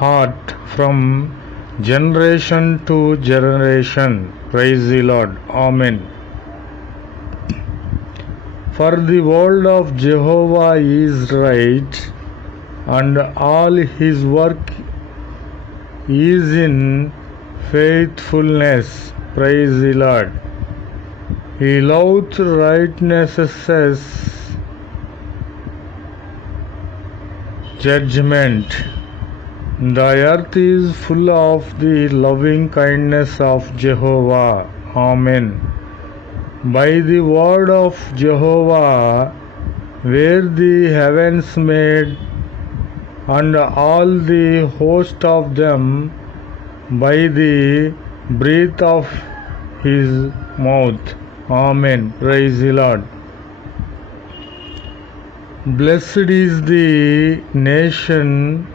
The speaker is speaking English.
heart from generation to generation. Praise the Lord. Amen. For the word of Jehovah is right, and all his work is in faithfulness. Praise the Lord. He loveth righteousness, judgment. The earth is full of the loving kindness of Jehovah. Amen. By the word of Jehovah were the heavens made, and all the host of them by the breath of his mouth. Amen. Praise the Lord. Blessed is the nation